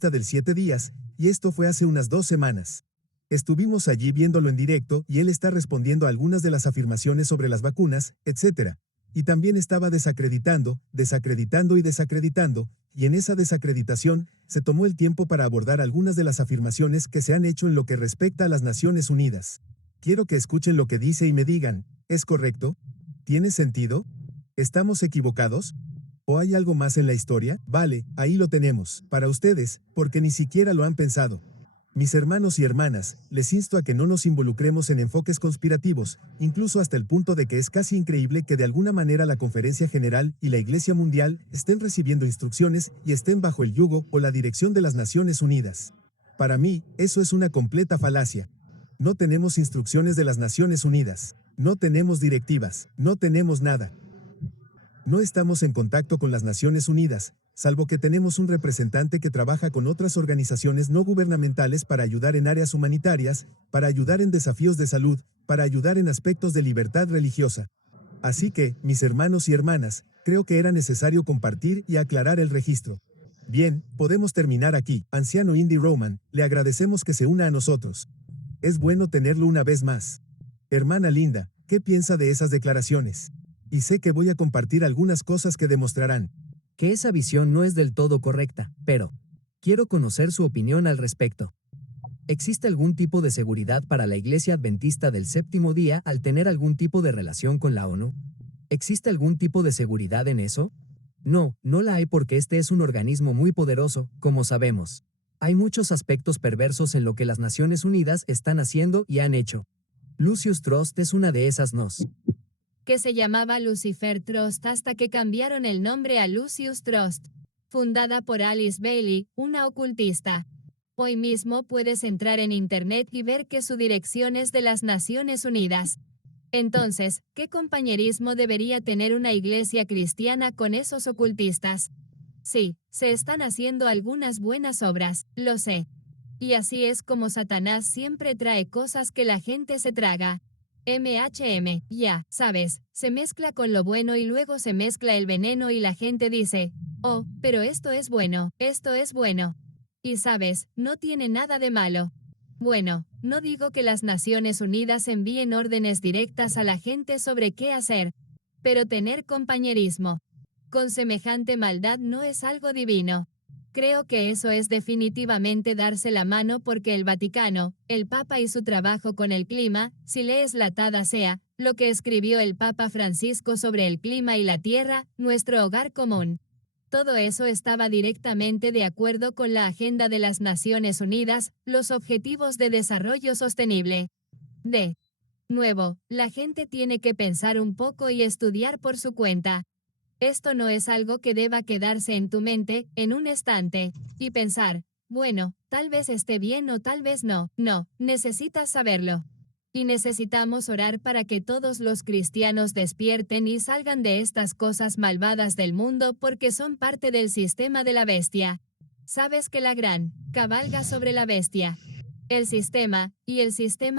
del 7 días, y esto fue hace unas 2 semanas. Estuvimos allí viéndolo en directo y él está respondiendo a algunas de las afirmaciones sobre las vacunas, etc. Y también estaba desacreditando, desacreditando y desacreditando, y en esa desacreditación, se tomó el tiempo para abordar algunas de las afirmaciones que se han hecho en lo que respecta a las Naciones Unidas. Quiero que escuchen lo que dice y me digan, ¿es correcto? ¿Tiene sentido? ¿Estamos equivocados? ¿O hay algo más en la historia? Vale, ahí lo tenemos, para ustedes, porque ni siquiera lo han pensado. Mis hermanos y hermanas, les insto a que no nos involucremos en enfoques conspirativos, incluso hasta el punto de que es casi increíble que de alguna manera la Conferencia General y la Iglesia Mundial estén recibiendo instrucciones y estén bajo el yugo o la dirección de las Naciones Unidas. Para mí, eso es una completa falacia. No tenemos instrucciones de las Naciones Unidas. No tenemos directivas. No tenemos nada. No estamos en contacto con las Naciones Unidas, salvo que tenemos un representante que trabaja con otras organizaciones no gubernamentales para ayudar en áreas humanitarias, para ayudar en desafíos de salud, para ayudar en aspectos de libertad religiosa. Así que, mis hermanos y hermanas, creo que era necesario compartir y aclarar el registro. Bien, podemos terminar aquí. Anciano Indy Roman, le agradecemos que se una a nosotros. Es bueno tenerlo una vez más. Hermana Linda, ¿qué piensa de esas declaraciones? Y sé que voy a compartir algunas cosas que demostrarán que esa visión no es del todo correcta, pero quiero conocer su opinión al respecto. ¿Existe algún tipo de seguridad para la Iglesia Adventista del Séptimo Día al tener algún tipo de relación con la ONU? ¿Existe algún tipo de seguridad en eso? No, no la hay porque este es un organismo muy poderoso, como sabemos. Hay muchos aspectos perversos en lo que las Naciones Unidas están haciendo y han hecho. Lucius Trust es una de esas nos. Que se llamaba Lucifer Trust hasta que cambiaron el nombre a Lucius Trust, fundada por Alice Bailey, una ocultista. Hoy mismo puedes entrar en Internet y ver que su dirección es de las Naciones Unidas. Entonces, ¿qué compañerismo debería tener una iglesia cristiana con esos ocultistas? Sí, se están haciendo algunas buenas obras, lo sé. Y así es como Satanás siempre trae cosas que la gente se traga. Ya, sabes, se mezcla con lo bueno y luego se mezcla el veneno y la gente dice, oh, pero esto es bueno, esto es bueno. Y sabes, no tiene nada de malo. Bueno, no digo que las Naciones Unidas envíen órdenes directas a la gente sobre qué hacer, pero tener compañerismo con semejante maldad no es algo divino. Creo que eso es definitivamente darse la mano porque el Vaticano, el Papa y su trabajo con el clima, si lees la Tada Sea, lo que escribió el Papa Francisco sobre el clima y la tierra, nuestro hogar común. Todo eso estaba directamente de acuerdo con la agenda de las Naciones Unidas, los Objetivos de Desarrollo Sostenible. De nuevo, la gente tiene que pensar un poco y estudiar por su cuenta. Esto no es algo que deba quedarse en tu mente, en un estante, y pensar, bueno, tal vez esté bien o tal vez no. No, necesitas saberlo. Y necesitamos orar para que todos los cristianos despierten y salgan de estas cosas malvadas del mundo porque son parte del sistema de la bestia. Sabes que la gran cabalga sobre la bestia. El sistema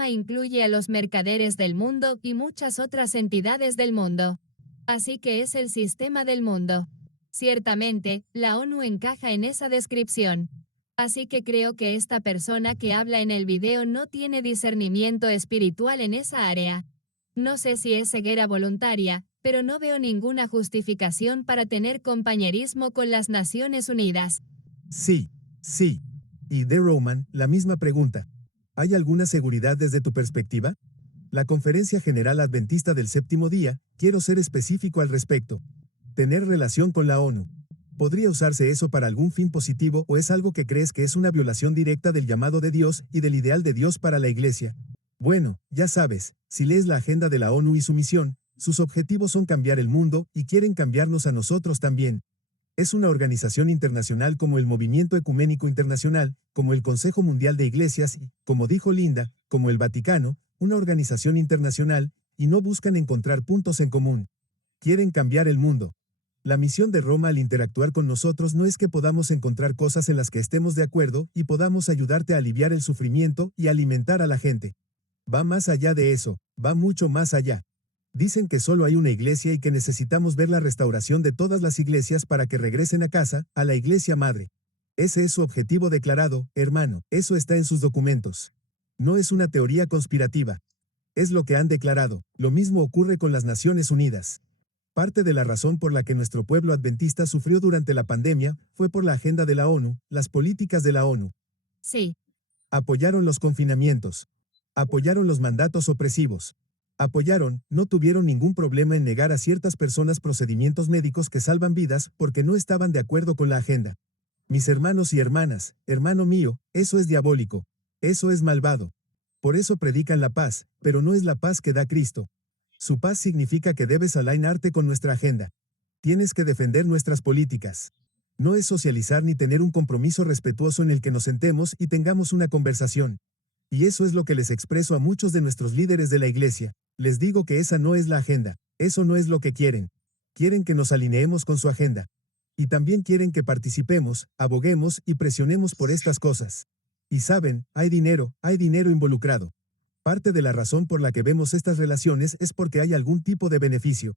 incluye a los mercaderes del mundo y muchas otras entidades del mundo. Así que es el sistema del mundo. Ciertamente, la ONU encaja en esa descripción. Así que creo que esta persona que habla en el video no tiene discernimiento espiritual en esa área. No sé si es ceguera voluntaria, pero no veo ninguna justificación para tener compañerismo con las Naciones Unidas. Sí. Y de Roman, la misma pregunta. ¿Hay alguna seguridad desde tu perspectiva? La Conferencia General Adventista del Séptimo Día, quiero ser específico al respecto. Tener relación con la ONU. ¿Podría usarse eso para algún fin positivo o es algo que crees que es una violación directa del llamado de Dios y del ideal de Dios para la Iglesia? Bueno, ya sabes, si lees la agenda de la ONU y su misión, sus objetivos son cambiar el mundo y quieren cambiarnos a nosotros también. Es una organización internacional como el Movimiento Ecuménico Internacional, como el Consejo Mundial de Iglesias y, como dijo Linda, como el Vaticano, una organización internacional, y no buscan encontrar puntos en común. Quieren cambiar el mundo. La misión de Roma al interactuar con nosotros no es que podamos encontrar cosas en las que estemos de acuerdo y podamos ayudarte a aliviar el sufrimiento y alimentar a la gente. Va más allá de eso, va mucho más allá. Dicen que solo hay una iglesia y que necesitamos ver la restauración de todas las iglesias para que regresen a casa, a la iglesia madre. Ese es su objetivo declarado, hermano, eso está en sus documentos. No es una teoría conspirativa. Es lo que han declarado. Lo mismo ocurre con las Naciones Unidas. Parte de la razón por la que nuestro pueblo adventista sufrió durante la pandemia fue por la agenda de la ONU, las políticas de la ONU. Sí. Apoyaron los confinamientos. Apoyaron los mandatos opresivos. Apoyaron, no tuvieron ningún problema en negar a ciertas personas procedimientos médicos que salvan vidas porque no estaban de acuerdo con la agenda. Mis hermanos y hermanas, hermano mío, eso es diabólico. Eso es malvado. Por eso predican la paz, pero no es la paz que da Cristo. Su paz significa que debes alinearte con nuestra agenda. Tienes que defender nuestras políticas. No es socializar ni tener un compromiso respetuoso en el que nos sentemos y tengamos una conversación. Y eso es lo que les expreso a muchos de nuestros líderes de la iglesia. Les digo que esa no es la agenda. Eso no es lo que quieren. Quieren que nos alineemos con su agenda. Y también quieren que participemos, aboguemos y presionemos por estas cosas. Y saben, hay dinero involucrado. Parte de la razón por la que vemos estas relaciones es porque hay algún tipo de beneficio.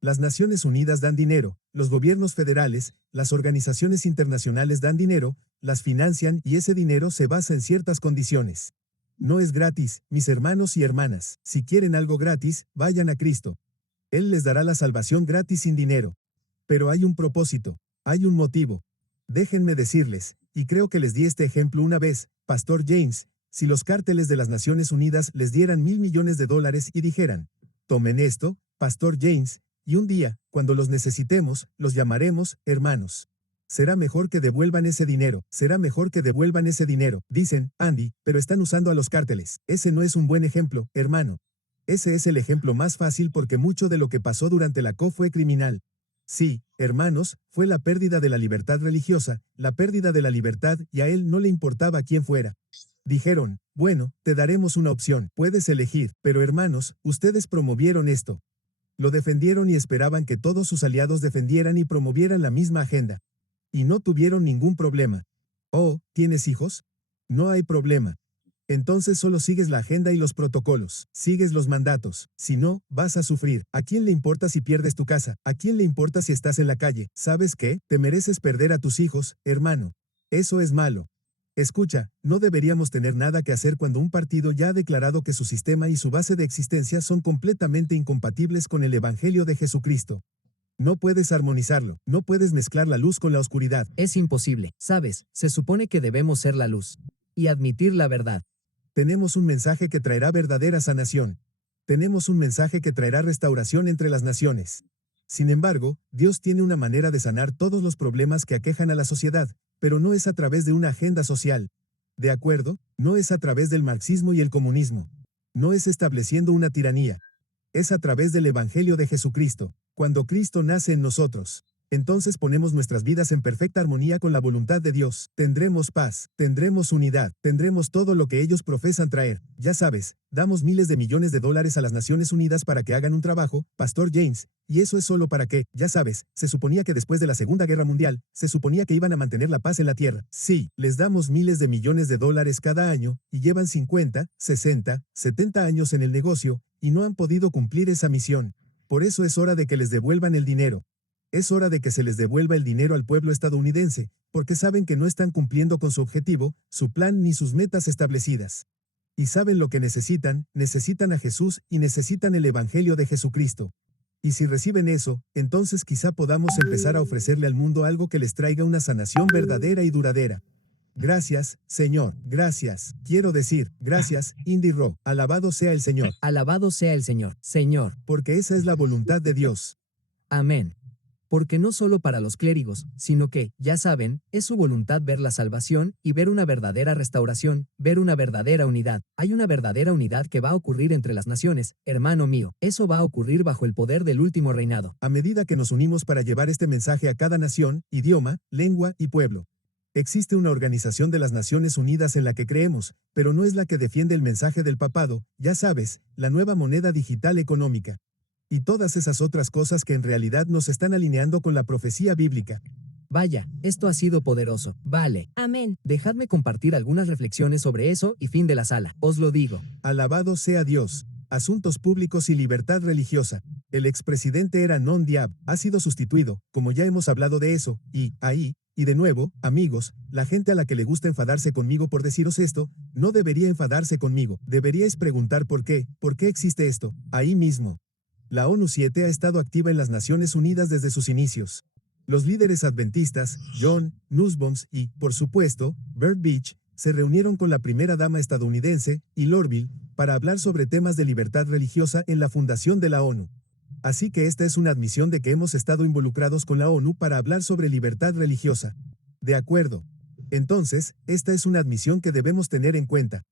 Las Naciones Unidas dan dinero, los gobiernos federales, las organizaciones internacionales dan dinero, las financian y ese dinero se basa en ciertas condiciones. No es gratis, mis hermanos y hermanas. Si quieren algo gratis, vayan a Cristo. Él les dará la salvación gratis sin dinero. Pero hay un propósito, hay un motivo. Déjenme decirles, y creo que les di este ejemplo una vez, Pastor James, si los cárteles de las Naciones Unidas les dieran $1,000 millones y dijeran, tomen esto, Pastor James, y un día, cuando los necesitemos, los llamaremos, hermanos. Será mejor que devuelvan ese dinero, Dicen, Andy, pero están usando a los cárteles. Ese no es un buen ejemplo, hermano. Ese es el ejemplo más fácil porque mucho de lo que pasó durante la CO fue criminal. Sí, hermanos, fue la pérdida de la libertad religiosa, la pérdida de la libertad y a él no le importaba quién fuera. Dijeron, bueno, te daremos una opción, puedes elegir, pero hermanos, ustedes promovieron esto. Lo defendieron y esperaban que todos sus aliados defendieran y promovieran la misma agenda. Y no tuvieron ningún problema. Oh, ¿tienes hijos? No hay problema. Entonces solo sigues la agenda y los protocolos, sigues los mandatos, si no, vas a sufrir. ¿A quién le importa si pierdes tu casa? ¿A quién le importa si estás en la calle? ¿Sabes qué? Te mereces perder a tus hijos, hermano. Eso es malo. Escucha, no deberíamos tener nada que hacer cuando un partido ya ha declarado que su sistema y su base de existencia son completamente incompatibles con el Evangelio de Jesucristo. No puedes armonizarlo, no puedes mezclar la luz con la oscuridad. Es imposible, ¿sabes? Se supone que debemos ser la luz. Y admitir la verdad. Tenemos un mensaje que traerá verdadera sanación. Tenemos un mensaje que traerá restauración entre las naciones. Sin embargo, Dios tiene una manera de sanar todos los problemas que aquejan a la sociedad, pero no es a través de una agenda social. ¿De acuerdo? No es a través del marxismo y el comunismo. No es estableciendo una tiranía. Es a través del Evangelio de Jesucristo. Cuando Cristo nace en nosotros, entonces ponemos nuestras vidas en perfecta armonía con la voluntad de Dios. Tendremos paz, tendremos unidad, tendremos todo lo que ellos profesan traer. Ya sabes, damos miles de millones de dólares a las Naciones Unidas para que hagan un trabajo, Pastor James, y eso es solo para que, ya sabes, se suponía que después de la Segunda Guerra Mundial, se suponía que iban a mantener la paz en la tierra. Sí, les damos miles de millones de dólares cada año, y llevan 50, 60, 70 años en el negocio, y no han podido cumplir esa misión. Por eso es hora de que les devuelvan el dinero. Es hora de que se les devuelva el dinero al pueblo estadounidense, porque saben que no están cumpliendo con su objetivo, su plan ni sus metas establecidas. Y saben lo que necesitan a Jesús y necesitan el Evangelio de Jesucristo. Y si reciben eso, entonces quizá podamos empezar a ofrecerle al mundo algo que les traiga una sanación verdadera y duradera. Gracias, Señor, gracias. Quiero decir, gracias, Indy Ro. Alabado sea el Señor. Alabado sea el Señor, Señor. Porque esa es la voluntad de Dios. Amén. Porque no solo para los clérigos, sino que, ya saben, es su voluntad ver la salvación y ver una verdadera restauración, ver una verdadera unidad. Hay una verdadera unidad que va a ocurrir entre las naciones, hermano mío. Eso va a ocurrir bajo el poder del último reinado. A medida que nos unimos para llevar este mensaje a cada nación, idioma, lengua y pueblo. Existe una organización de las Naciones Unidas en la que creemos, pero no es la que defiende el mensaje del papado, ya sabes, la nueva moneda digital económica. Y todas esas otras cosas que en realidad nos están alineando con la profecía bíblica. Vaya, esto ha sido poderoso. Vale. Amén. Dejadme compartir algunas reflexiones sobre eso y fin de la sala. Os lo digo. Alabado sea Dios. Asuntos públicos y libertad religiosa. El expresidente era Non Diab, ha sido sustituido, como ya hemos hablado de eso, y, ahí, Y de nuevo, amigos, la gente a la que le gusta enfadarse conmigo por deciros esto, no debería enfadarse conmigo, deberíais preguntar por qué existe esto, ahí mismo. La ONU 7 ha estado activa en las Naciones Unidas desde sus inicios. Los líderes adventistas, John Nussbaum y, por supuesto, Bert Beach, se reunieron con la primera dama estadounidense, y Orville, para hablar sobre temas de libertad religiosa en la fundación de la ONU. Así que esta es una admisión de que hemos estado involucrados con la ONU para hablar sobre libertad religiosa. De acuerdo. Entonces, esta es una admisión que debemos tener en cuenta.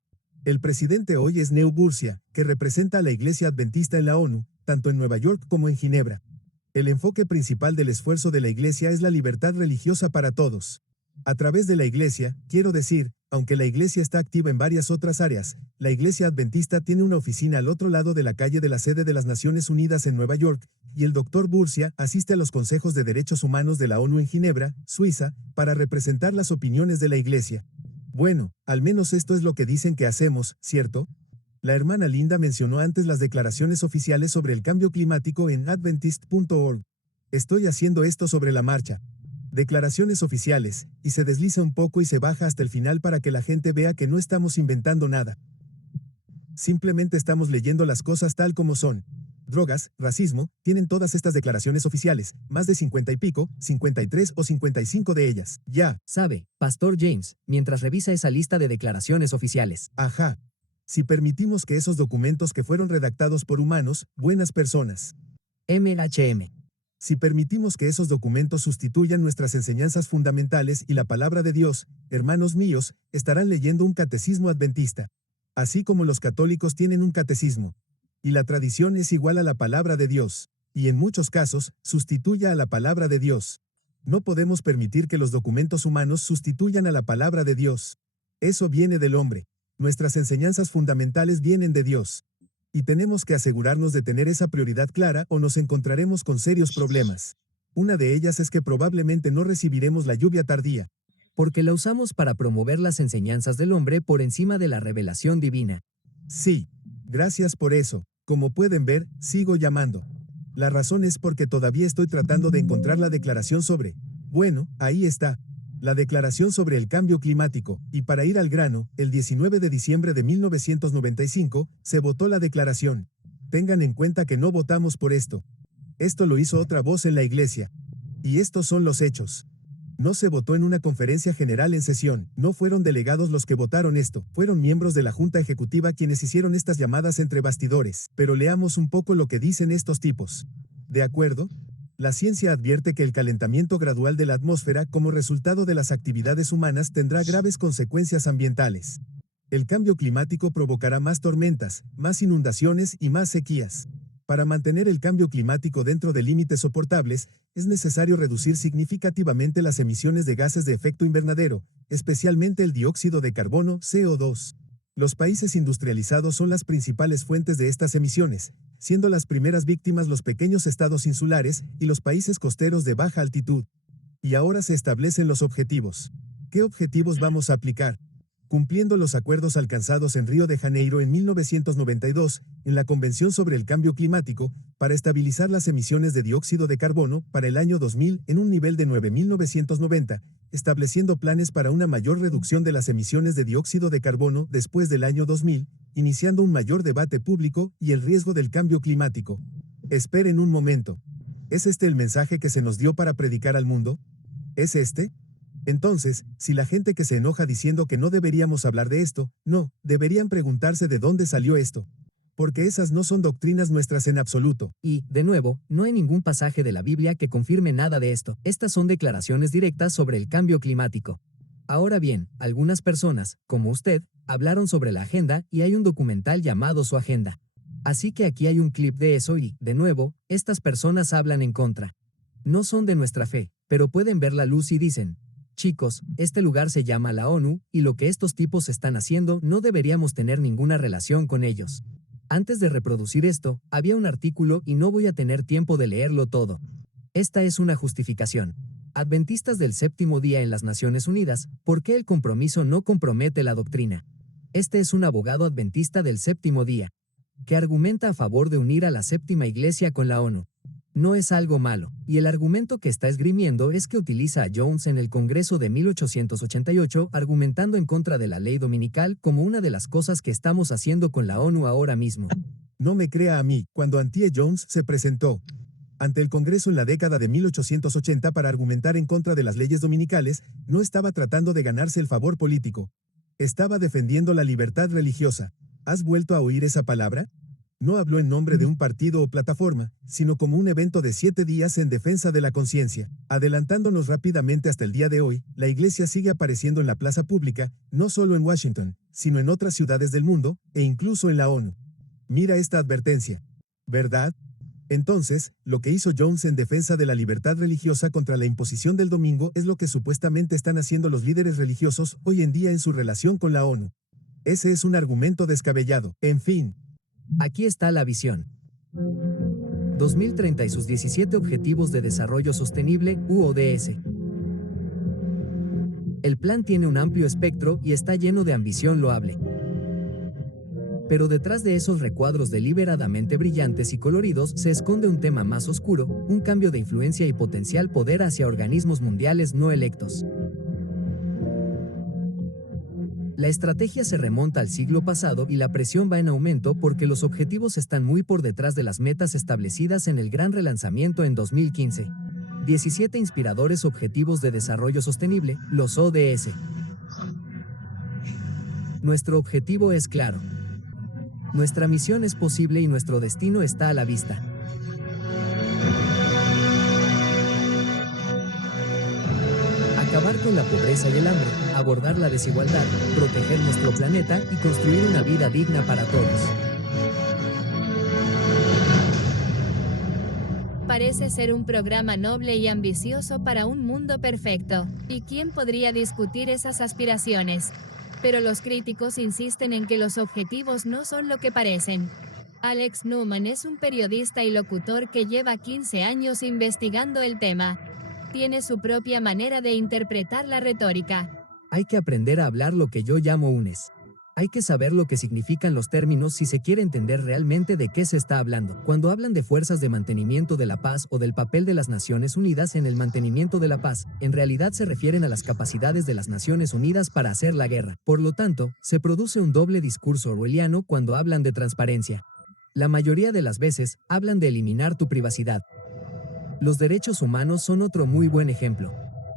El presidente hoy es Neil Bursia, que representa a la Iglesia Adventista en la ONU, tanto en Nueva York como en Ginebra. El enfoque principal del esfuerzo de la Iglesia es la libertad religiosa para todos. A través de la Iglesia, quiero decir, aunque la Iglesia está activa en varias otras áreas, la Iglesia Adventista tiene una oficina al otro lado de la calle de la sede de las Naciones Unidas en Nueva York, y el Dr. Bursia asiste a los consejos de derechos humanos de la ONU en Ginebra, Suiza, para representar las opiniones de la Iglesia. Bueno, al menos esto es lo que dicen que hacemos, ¿cierto? La hermana Linda mencionó antes las declaraciones oficiales sobre el cambio climático en adventist.org. Estoy haciendo esto sobre la marcha. Declaraciones oficiales, y se desliza un poco y se baja hasta el final para que la gente vea que no estamos inventando nada. Simplemente estamos leyendo las cosas tal como son. Drogas, racismo, tienen todas estas declaraciones oficiales, más de 50 y pico, 53 o 55 de ellas. Ya. Sabe, Pastor James, mientras revisa esa lista de declaraciones oficiales. Ajá. Si permitimos que esos documentos que fueron redactados por humanos, buenas personas. MHM. Si permitimos que esos documentos sustituyan nuestras enseñanzas fundamentales y la palabra de Dios, hermanos míos, estarán leyendo un catecismo adventista. Así como los católicos tienen un catecismo. Y la tradición es igual a la palabra de Dios. Y en muchos casos, sustituya a la palabra de Dios. No podemos permitir que los documentos humanos sustituyan a la palabra de Dios. Eso viene del hombre. Nuestras enseñanzas fundamentales vienen de Dios. Y tenemos que asegurarnos de tener esa prioridad clara o nos encontraremos con serios problemas. Una de ellas es que probablemente no recibiremos la lluvia tardía. Porque la usamos para promover las enseñanzas del hombre por encima de la revelación divina. Sí. Gracias por eso. Como pueden ver, sigo llamando. La razón es porque todavía estoy tratando de encontrar la declaración sobre. Bueno, ahí está. La declaración sobre el cambio climático, y para ir al grano, el 19 de diciembre de 1995, se votó la declaración. Tengan en cuenta que no votamos por esto. Esto lo hizo otra voz en la iglesia. Y estos son los hechos. No se votó en una conferencia general en sesión, no fueron delegados los que votaron esto, fueron miembros de la Junta Ejecutiva quienes hicieron estas llamadas entre bastidores, pero leamos un poco lo que dicen estos tipos. ¿De acuerdo? La ciencia advierte que el calentamiento gradual de la atmósfera como resultado de las actividades humanas tendrá graves consecuencias ambientales. El cambio climático provocará más tormentas, más inundaciones y más sequías. Para mantener el cambio climático dentro de límites soportables, es necesario reducir significativamente las emisiones de gases de efecto invernadero, especialmente el dióxido de carbono, CO2. Los países industrializados son las principales fuentes de estas emisiones, siendo las primeras víctimas los pequeños estados insulares y los países costeros de baja altitud. Y ahora se establecen los objetivos. ¿Qué objetivos vamos a aplicar? Cumpliendo los acuerdos alcanzados en Río de Janeiro en 1992, en la Convención sobre el Cambio Climático, para estabilizar las emisiones de dióxido de carbono para el año 2000 en un nivel de 9.990, estableciendo planes para una mayor reducción de las emisiones de dióxido de carbono después del año 2000, iniciando un mayor debate público y el riesgo del cambio climático. Esperen un momento. ¿Es este el mensaje que se nos dio para predicar al mundo? ¿Es este? Entonces, si la gente que se enoja diciendo que no deberíamos hablar de esto, no, deberían preguntarse de dónde salió esto. Porque esas no son doctrinas nuestras en absoluto. Y, de nuevo, no hay ningún pasaje de la Biblia que confirme nada de esto. Estas son declaraciones directas sobre el cambio climático. Ahora bien, algunas personas, como usted, hablaron sobre la agenda y hay un documental llamado Su Agenda. Así que aquí hay un clip de eso y, de nuevo, estas personas hablan en contra. No son de nuestra fe, pero pueden ver la luz y dicen: chicos, este lugar se llama la ONU, y lo que estos tipos están haciendo no deberíamos tener ninguna relación con ellos. Antes de reproducir esto, había un artículo y no voy a tener tiempo de leerlo todo. Esta es una justificación. Adventistas del séptimo día en las Naciones Unidas, ¿por qué el compromiso no compromete la doctrina? Este es un abogado adventista del séptimo día, que argumenta a favor de unir a la séptima iglesia con la ONU. No es algo malo, y el argumento que está esgrimiendo es que utiliza a Jones en el Congreso de 1888 argumentando en contra de la ley dominical como una de las cosas que estamos haciendo con la ONU ahora mismo. No me crea a mí, cuando Anthea Jones se presentó ante el Congreso en la década de 1880 para argumentar en contra de las leyes dominicales, no estaba tratando de ganarse el favor político. Estaba defendiendo la libertad religiosa. ¿Has vuelto a oír esa palabra? No habló en nombre de un partido o plataforma, sino como un evento de 7 días en defensa de la conciencia. Adelantándonos rápidamente hasta el día de hoy, la iglesia sigue apareciendo en la plaza pública, no solo en Washington, sino en otras ciudades del mundo, e incluso en la ONU. Mira esta advertencia. ¿Verdad? Entonces, lo que hizo Jones en defensa de la libertad religiosa contra la imposición del domingo es lo que supuestamente están haciendo los líderes religiosos hoy en día en su relación con la ONU. Ese es un argumento descabellado. En fin. Aquí está la visión. 2030 y sus 17 Objetivos de Desarrollo Sostenible, ODS. El plan tiene un amplio espectro y está lleno de ambición loable. Pero detrás de esos recuadros deliberadamente brillantes y coloridos se esconde un tema más oscuro, un cambio de influencia y potencial poder hacia organismos mundiales no electos. La estrategia se remonta al siglo pasado y la presión va en aumento porque los objetivos están muy por detrás de las metas establecidas en el gran relanzamiento en 2015. 17 inspiradores Objetivos de Desarrollo Sostenible, los ODS. Nuestro objetivo es claro. Nuestra misión es posible y nuestro destino está a la vista. Acabar con la pobreza y el hambre, abordar la desigualdad, proteger nuestro planeta y construir una vida digna para todos. Parece ser un programa noble y ambicioso para un mundo perfecto. ¿Y quién podría discutir esas aspiraciones? Pero los críticos insisten en que los objetivos no son lo que parecen. Alex Newman es un periodista y locutor que lleva 15 años investigando el tema. Tiene su propia manera de interpretar la retórica. Hay que aprender a hablar lo que yo llamo unes. Hay que saber lo que significan los términos si se quiere entender realmente de qué se está hablando. Cuando hablan de fuerzas de mantenimiento de la paz o del papel de las Naciones Unidas en el mantenimiento de la paz, en realidad se refieren a las capacidades de las Naciones Unidas para hacer la guerra. Por lo tanto, se produce un doble discurso orwelliano cuando hablan de transparencia. La mayoría de las veces, hablan de eliminar tu privacidad. Los derechos humanos son otro muy buen ejemplo.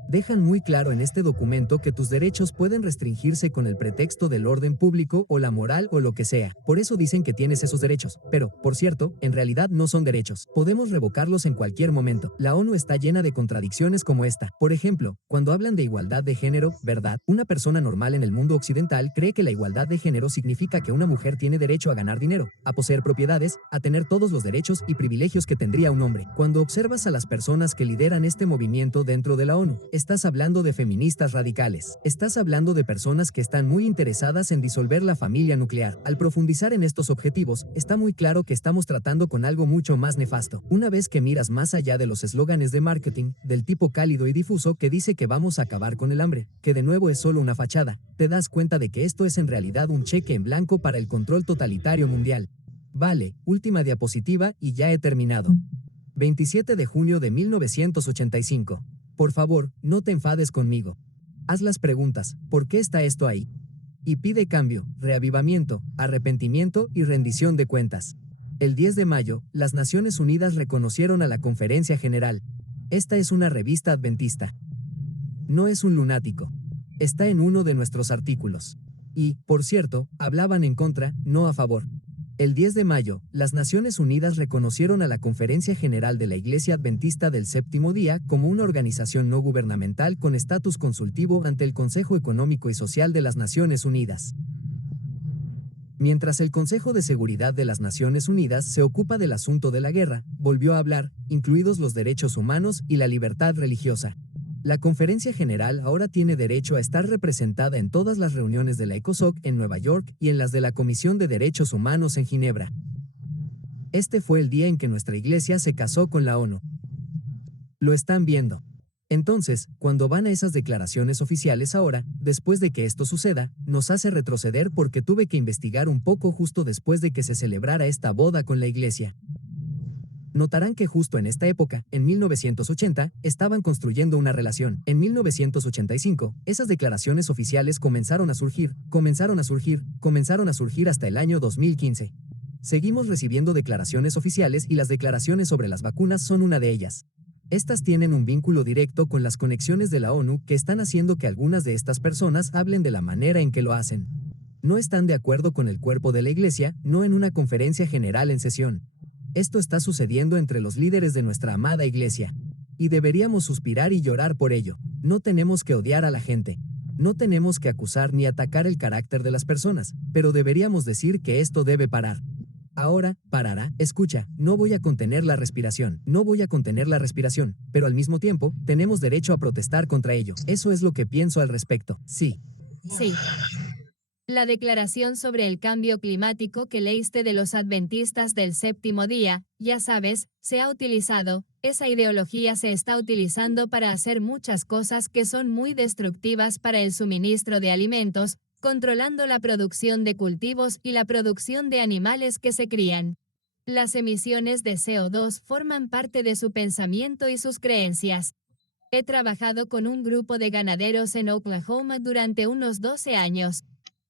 Dejan muy claro en este documento que tus derechos pueden restringirse con el pretexto del orden público o la moral o lo que sea. Por eso dicen que tienes esos derechos. Pero, por cierto, en realidad no son derechos. Podemos revocarlos en cualquier momento. La ONU está llena de contradicciones como esta. Por ejemplo, cuando hablan de igualdad de género, ¿verdad? Una persona normal en el mundo occidental cree que la igualdad de género significa que una mujer tiene derecho a ganar dinero, a poseer propiedades, a tener todos los derechos y privilegios que tendría un hombre. Cuando observas a las personas que lideran este movimiento dentro de la ONU, estás hablando de feministas radicales. Estás hablando de personas que están muy interesadas en disolver la familia nuclear. Al profundizar en estos objetivos, está muy claro que estamos tratando con algo mucho más nefasto. Una vez que miras más allá de los eslóganes de marketing, del tipo cálido y difuso que dice que vamos a acabar con el hambre, que de nuevo es solo una fachada, te das cuenta de que esto es en realidad un cheque en blanco para el control totalitario mundial. Vale, última diapositiva y ya he terminado. 27 de junio de 1985. Por favor, no te enfades conmigo. Haz las preguntas, ¿por qué está esto ahí? Y pide cambio, reavivamiento, arrepentimiento y rendición de cuentas. El 10 de mayo, las Naciones Unidas reconocieron a la Conferencia General. Esta es una revista adventista. No es un lunático. Está en uno de nuestros artículos. Y, por cierto, hablaban en contra, no a favor. El 10 de mayo, las Naciones Unidas reconocieron a la Conferencia General de la Iglesia Adventista del Séptimo Día como una organización no gubernamental con estatus consultivo ante el Consejo Económico y Social de las Naciones Unidas. Mientras el Consejo de Seguridad de las Naciones Unidas se ocupa del asunto de la guerra, volvió a hablar, incluidos los derechos humanos y la libertad religiosa. La Conferencia General ahora tiene derecho a estar representada en todas las reuniones de la ECOSOC en Nueva York y en las de la Comisión de Derechos Humanos en Ginebra. Este fue el día en que nuestra iglesia se casó con la ONU. Lo están viendo. Entonces, cuando van a esas declaraciones oficiales ahora, después de que esto suceda, nos hace retroceder porque tuve que investigar un poco justo después de que se celebrara esta boda con la iglesia. Notarán que justo en esta época, en 1980, estaban construyendo una relación. En 1985, esas declaraciones oficiales comenzaron a surgir hasta el año 2015. Seguimos recibiendo declaraciones oficiales y las declaraciones sobre las vacunas son una de ellas. Estas tienen un vínculo directo con las conexiones de la ONU que están haciendo que algunas de estas personas hablen de la manera en que lo hacen. No están de acuerdo con el cuerpo de la Iglesia, no en una conferencia general en sesión. Esto está sucediendo entre los líderes de nuestra amada Iglesia. Y deberíamos suspirar y llorar por ello. No tenemos que odiar a la gente. No tenemos que acusar ni atacar el carácter de las personas, pero deberíamos decir que esto debe parar. Ahora, parará, escucha, no voy a contener la respiración, pero al mismo tiempo, tenemos derecho a protestar contra ello. Eso es lo que pienso al respecto. Sí. Sí. La declaración sobre el cambio climático que leíste de los adventistas del séptimo día, ya sabes, se ha utilizado, esa ideología se está utilizando para hacer muchas cosas que son muy destructivas para el suministro de alimentos, controlando la producción de cultivos y la producción de animales que se crían. Las emisiones de CO2 forman parte de su pensamiento y sus creencias. He trabajado con un grupo de ganaderos en Oklahoma durante unos 12 años.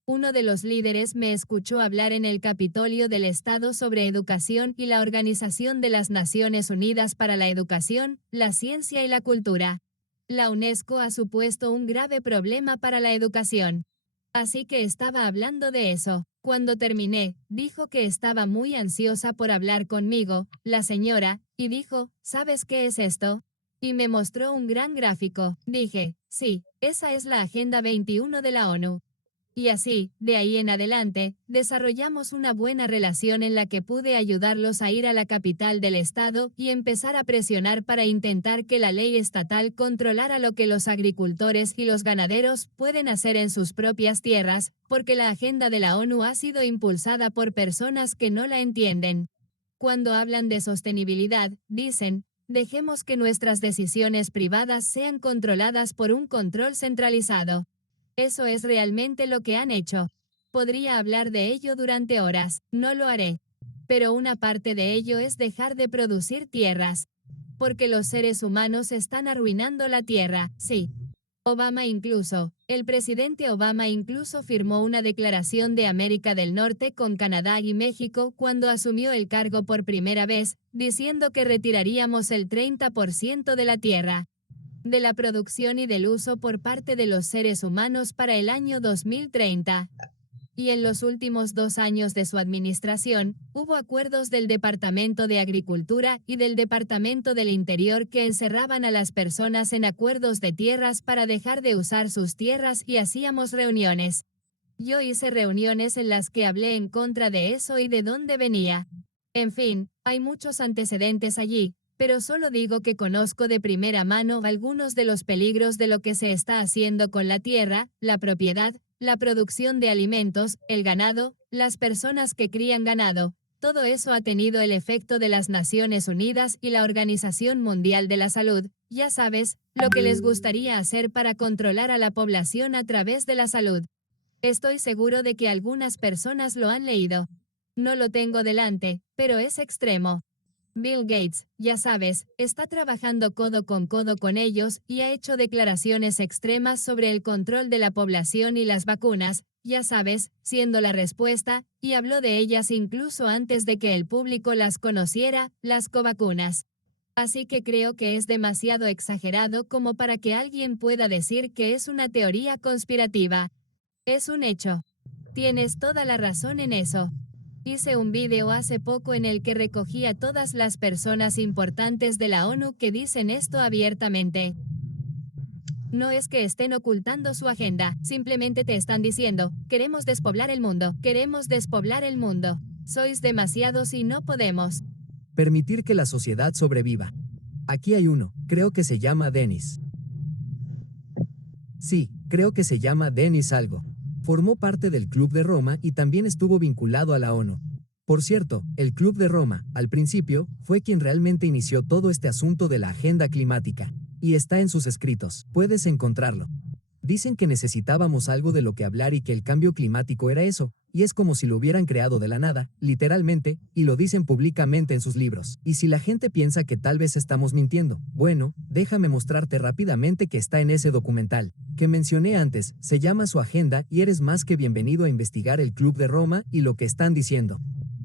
Uno de los líderes me escuchó hablar en el Capitolio del Estado sobre educación y la Organización de las Naciones Unidas para la Educación, la Ciencia y la Cultura. La UNESCO ha supuesto un grave problema para la educación. Así que estaba hablando de eso. Cuando terminé, dijo que estaba muy ansiosa por hablar conmigo, la señora, y dijo, ¿sabes qué es esto? Y me mostró un gran gráfico. Dije, sí, esa es la Agenda 21 de la ONU. Y así, de ahí en adelante, desarrollamos una buena relación en la que pude ayudarlos a ir a la capital del estado y empezar a presionar para intentar que la ley estatal controlara lo que los agricultores y los ganaderos pueden hacer en sus propias tierras, porque la agenda de la ONU ha sido impulsada por personas que no la entienden. Cuando hablan de sostenibilidad, dicen, dejemos que nuestras decisiones privadas sean controladas por un control centralizado. Eso es realmente lo que han hecho. Podría hablar de ello durante horas, no lo haré. Pero una parte de ello es dejar de producir tierras. Porque los seres humanos están arruinando la tierra, sí. El presidente Obama incluso firmó una declaración de América del Norte con Canadá y México cuando asumió el cargo por primera vez, diciendo que retiraríamos el 30% de la tierra, de la producción y del uso por parte de los seres humanos para el año 2030. Y en los últimos 2 años de su administración, hubo acuerdos del Departamento de Agricultura y del Departamento del Interior que encerraban a las personas en acuerdos de tierras para dejar de usar sus tierras y hacíamos reuniones. Yo hice reuniones en las que hablé en contra de eso y de dónde venía. En fin, hay muchos antecedentes allí, pero solo digo que conozco de primera mano algunos de los peligros de lo que se está haciendo con la tierra, la propiedad, la producción de alimentos, el ganado, las personas que crían ganado. Todo eso ha tenido el efecto de las Naciones Unidas y la Organización Mundial de la Salud, ya sabes, lo que les gustaría hacer para controlar a la población a través de la salud. Estoy seguro de que algunas personas lo han leído. No lo tengo delante, pero es extremo. Bill Gates, ya sabes, está trabajando codo con ellos y ha hecho declaraciones extremas sobre el control de la población y las vacunas, ya sabes, siendo la respuesta, y habló de ellas incluso antes de que el público las conociera, las covacunas. Así que creo que es demasiado exagerado como para que alguien pueda decir que es una teoría conspirativa. Es un hecho. Tienes toda la razón en eso. Hice un video hace poco en el que recogí a todas las personas importantes de la ONU que dicen esto abiertamente. No es que estén ocultando su agenda, simplemente te están diciendo, queremos despoblar el mundo, queremos despoblar el mundo. Sois demasiados y no podemos. Permitir que la sociedad sobreviva. Aquí hay uno, creo que se llama Dennis. Sí, creo que se llama Dennis algo. Formó parte del Club de Roma y también estuvo vinculado a la ONU. Por cierto, el Club de Roma, al principio, fue quien realmente inició todo este asunto de la agenda climática. Y está en sus escritos, puedes encontrarlo. Dicen que necesitábamos algo de lo que hablar y que el cambio climático era eso, y es como si lo hubieran creado de la nada, literalmente, y lo dicen públicamente en sus libros. Y si la gente piensa que tal vez estamos mintiendo, bueno, déjame mostrarte rápidamente que está en ese documental que mencioné antes, se llama Su Agenda y eres más que bienvenido a investigar el Club de Roma y lo que están diciendo.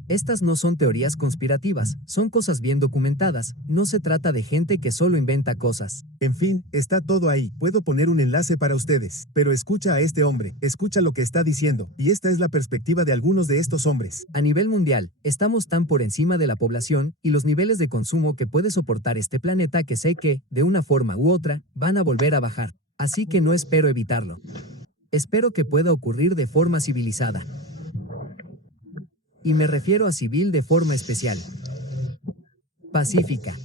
Estas no son teorías conspirativas, son cosas bien documentadas, no se trata de gente que solo inventa cosas. En fin, está todo ahí. Puedo poner un enlace para ustedes. Pero escucha a este hombre, escucha lo que está diciendo, y esta es la perspectiva de algunos de estos hombres. A nivel mundial, estamos tan por encima de la población y los niveles de consumo que puede soportar este planeta que sé que, de una forma u otra, van a volver a bajar. Así que no espero evitarlo. Espero que pueda ocurrir de forma civilizada. Y me refiero a civil de forma especial. Pacífica.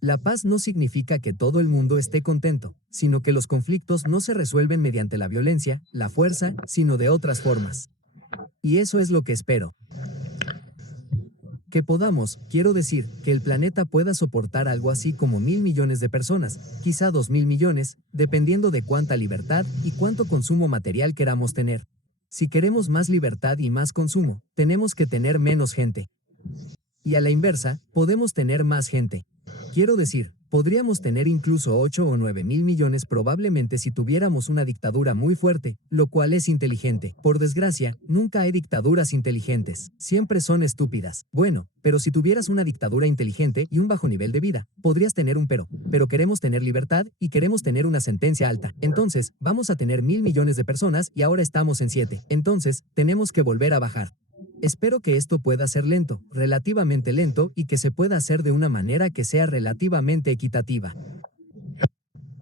La paz no significa que todo el mundo esté contento, sino que los conflictos no se resuelven mediante la violencia, la fuerza, sino de otras formas. Y eso es lo que espero. Que podamos, quiero decir, que el planeta pueda soportar algo así como 1.000 millones de personas, quizá 2.000 millones, dependiendo de cuánta libertad y cuánto consumo material queramos tener. Si queremos más libertad y más consumo, tenemos que tener menos gente. Y a la inversa, podemos tener más gente. Quiero decir, podríamos tener incluso 8 o 9 mil millones probablemente si tuviéramos una dictadura muy fuerte, lo cual es inteligente. Por desgracia, nunca hay dictaduras inteligentes. Siempre son estúpidas. Bueno, pero si tuvieras una dictadura inteligente y un bajo nivel de vida, podrías tener un pero. Pero queremos tener libertad y queremos tener una sentencia alta. Entonces, vamos a tener 1.000 millones de personas y ahora estamos en 7. Entonces, tenemos que volver a bajar. Espero que esto pueda ser lento, relativamente lento, y que se pueda hacer de una manera que sea relativamente equitativa.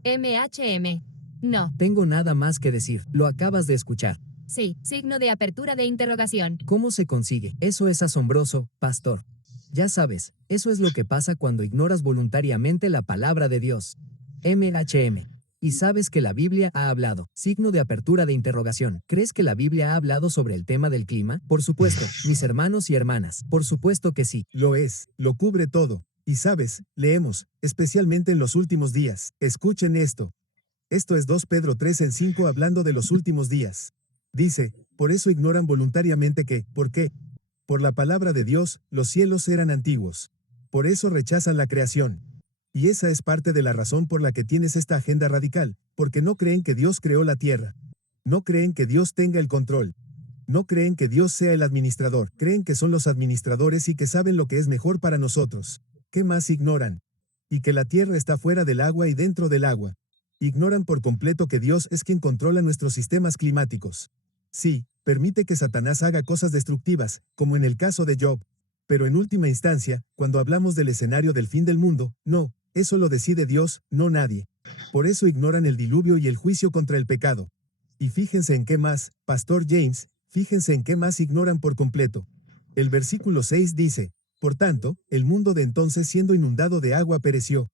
MHM. No. Tengo nada más que decir, lo acabas de escuchar. Sí, signo de apertura de interrogación. ¿Cómo se consigue? Eso es asombroso, pastor. Ya sabes, eso es lo que pasa cuando ignoras voluntariamente la palabra de Dios. MHM. Y sabes que la Biblia ha hablado. Signo de apertura de interrogación. ¿Crees que la Biblia ha hablado sobre el tema del clima? Por supuesto, mis hermanos y hermanas. Por supuesto que sí. Lo es, lo cubre todo. Y sabes, leemos, especialmente en los últimos días. Escuchen esto. Esto es 2 Pedro 3:5 hablando de los últimos días. Dice, por eso ignoran voluntariamente que, ¿por qué? Por la palabra de Dios, los cielos eran antiguos. Por eso rechazan la creación. Y esa es parte de la razón por la que tienes esta agenda radical, porque no creen que Dios creó la tierra. No creen que Dios tenga el control. No creen que Dios sea el administrador. Creen que son los administradores y que saben lo que es mejor para nosotros. ¿Qué más ignoran? Y que la tierra está fuera del agua y dentro del agua. Ignoran por completo que Dios es quien controla nuestros sistemas climáticos. Sí, permite que Satanás haga cosas destructivas, como en el caso de Job. Pero en última instancia, cuando hablamos del escenario del fin del mundo, no. Eso lo decide Dios, no nadie. Por eso ignoran el diluvio y el juicio contra el pecado. Y fíjense en qué más, Pastor James, fíjense en qué más ignoran por completo. El versículo 6 dice, por tanto, el mundo de entonces siendo inundado de agua pereció.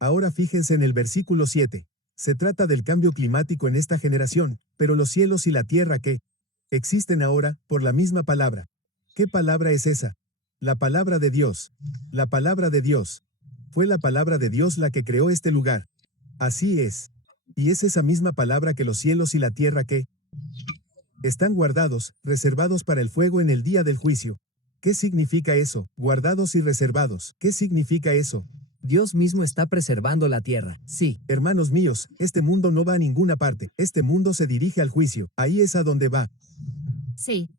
Ahora fíjense en el versículo 7. Se trata del cambio climático en esta generación, pero los cielos y la tierra que existen ahora, por la misma palabra. ¿Qué palabra es esa? La palabra de Dios. La palabra de Dios. Fue la palabra de Dios la que creó este lugar. Así es. Y es esa misma palabra que los cielos y la tierra que están guardados, reservados para el fuego en el día del juicio. ¿Qué significa eso? Guardados y reservados. ¿Qué significa eso? Dios mismo está preservando la tierra. Sí. Hermanos míos, este mundo no va a ninguna parte. Este mundo se dirige al juicio. Ahí es a donde va. Sí.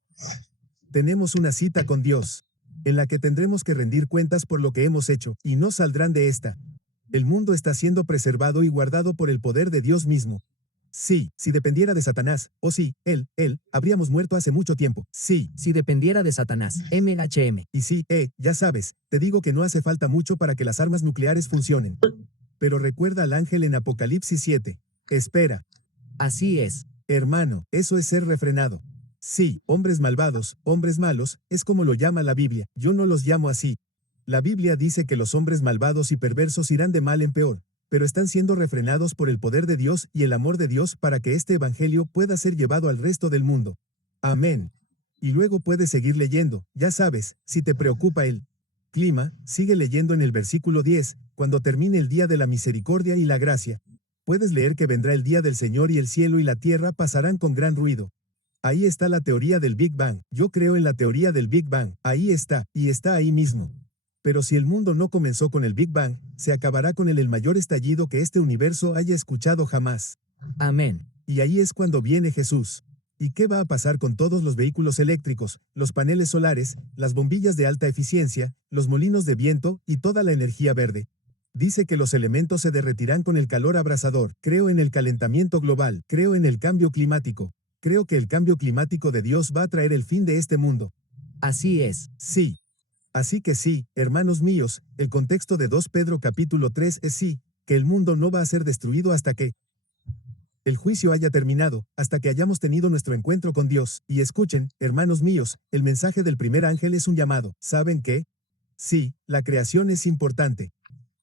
Tenemos una cita con Dios, en la que tendremos que rendir cuentas por lo que hemos hecho, y no saldrán de esta. El mundo está siendo preservado y guardado por el poder de Dios mismo. Sí, si dependiera de Satanás, o sí, él, habríamos muerto hace mucho tiempo. Sí. Si dependiera de Satanás, MHM. Y sí, ya sabes, te digo que no hace falta mucho para que las armas nucleares funcionen. Pero recuerda al ángel en Apocalipsis 7. Espera. Así es. Hermano, eso es ser refrenado. Sí, hombres malvados, hombres malos, es como lo llama la Biblia, yo no los llamo así. La Biblia dice que los hombres malvados y perversos irán de mal en peor, pero están siendo refrenados por el poder de Dios y el amor de Dios para que este evangelio pueda ser llevado al resto del mundo. Amén. Y luego puedes seguir leyendo, ya sabes, si te preocupa el clima, sigue leyendo en el versículo 10, cuando termine el día de la misericordia y la gracia. Puedes leer que vendrá el día del Señor y el cielo y la tierra pasarán con gran ruido. Ahí está la teoría del Big Bang. Yo creo en la teoría del Big Bang. Ahí está, y está ahí mismo. Pero si el mundo no comenzó con el Big Bang, se acabará con el mayor estallido que este universo haya escuchado jamás. Amén. Y ahí es cuando viene Jesús. ¿Y qué va a pasar con todos los vehículos eléctricos, los paneles solares, las bombillas de alta eficiencia, los molinos de viento y toda la energía verde? Dice que los elementos se derretirán con el calor abrasador. Creo en el calentamiento global, creo en el cambio climático. Creo que el cambio climático de Dios va a traer el fin de este mundo. Así es. Sí. Así que sí, hermanos míos, el contexto de 2 Pedro capítulo 3 es sí, que el mundo no va a ser destruido hasta que el juicio haya terminado, hasta que hayamos tenido nuestro encuentro con Dios. Y escuchen, hermanos míos, el mensaje del primer ángel es un llamado. ¿Saben qué? Sí, la creación es importante.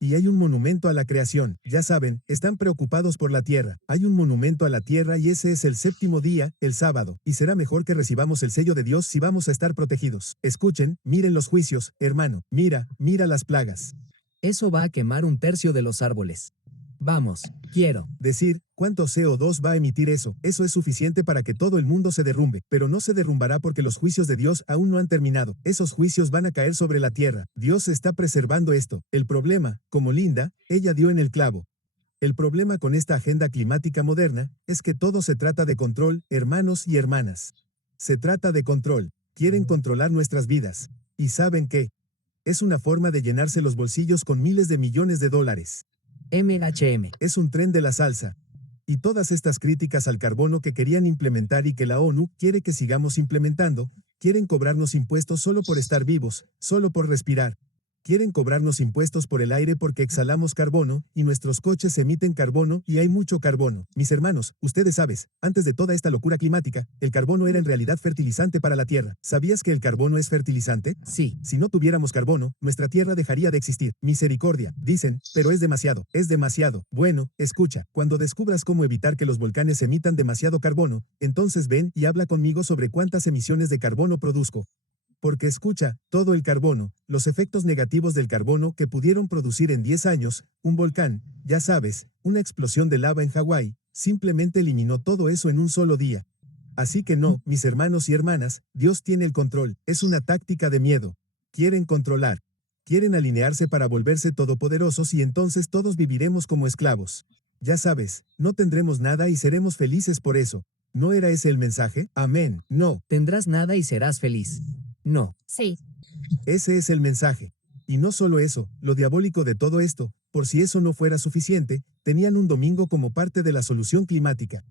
Y hay un monumento a la creación. Ya saben, están preocupados por la tierra. Hay un monumento a la tierra y ese es el séptimo día, el sábado. Y será mejor que recibamos el sello de Dios si vamos a estar protegidos. Escuchen, miren los juicios, hermano. Mira las plagas. Eso va a quemar 1/3 de los árboles. Vamos, quiero. Decir, ¿cuánto CO2 va a emitir eso? Eso es suficiente para que todo el mundo se derrumbe, pero no se derrumbará porque los juicios de Dios aún no han terminado. Esos juicios van a caer sobre la tierra. Dios está preservando esto. El problema, como Linda, ella dio en el clavo. El problema con esta agenda climática moderna es que todo se trata de control, hermanos y hermanas. Se trata de control. Quieren controlar nuestras vidas. ¿Y saben qué? Es una forma de llenarse los bolsillos con miles de millones de dólares. MHM. Es un tren de la salsa. Y todas estas críticas al carbono que querían implementar y que la ONU quiere que sigamos implementando, quieren cobrarnos impuestos solo por estar vivos, solo por respirar. Quieren cobrarnos impuestos por el aire porque exhalamos carbono, y nuestros coches emiten carbono y hay mucho carbono. Mis hermanos, ustedes saben, antes de toda esta locura climática, el carbono era en realidad fertilizante para la Tierra. ¿Sabías que el carbono es fertilizante? Sí. Si no tuviéramos carbono, nuestra Tierra dejaría de existir. Misericordia, dicen, pero es demasiado, es demasiado. Bueno, escucha, cuando descubras cómo evitar que los volcanes emitan demasiado carbono, entonces ven y habla conmigo sobre cuántas emisiones de carbono produzco. Porque escucha, todo el carbono, los efectos negativos del carbono que pudieron producir en 10 años, un volcán, ya sabes, una explosión de lava en Hawái, simplemente eliminó todo eso en un solo día. Así que no, mis hermanos y hermanas, Dios tiene el control, es una táctica de miedo. Quieren controlar. Quieren alinearse para volverse todopoderosos y entonces todos viviremos como esclavos. Ya sabes, no tendremos nada y seremos felices por eso. ¿No era ese el mensaje? Amén. No. Tendrás nada y serás feliz. No. Sí. Ese es el mensaje. Y no solo eso, lo diabólico de todo esto, por si eso no fuera suficiente, tenían un domingo como parte de la solución climática.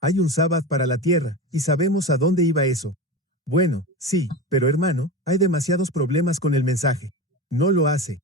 Hay un sábado para la Tierra, y sabemos a dónde iba eso. Bueno, sí, pero hermano, hay demasiados problemas con el mensaje. No lo hace.